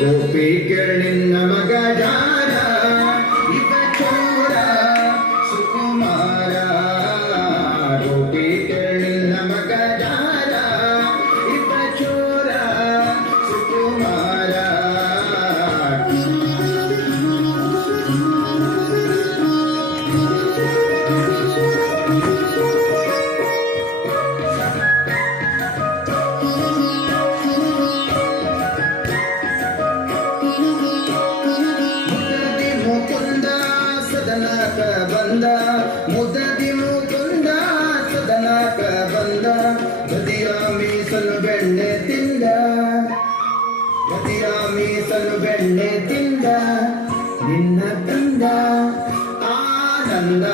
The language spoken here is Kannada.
ಗೋಪಿ ಕೇಳಿನ ಮಗ ಜಾರ ಇವ ಚೋರ ಸುಕುಮಾರ. ಗೋಪಿ ಕೇಳಿನ ಮಗ ಜಾರ ಇವ ಚೋರ ಸುಕುಮಾರ. ಸದನಕ ಬಂದ ಮುದದಿ ಮುಕುಂದ ಸದನಕ ಬಂದ. ಬದಿಯ ಮೀಸಲು ಬೆಣ್ಣೆ ತಿಂದ, ಬದಿಯ ಮೀಸಲು ಬೆಣ್ಣೆ ತಿಂದ. ನಿನ್ನ ತಂದ ಆನಂದ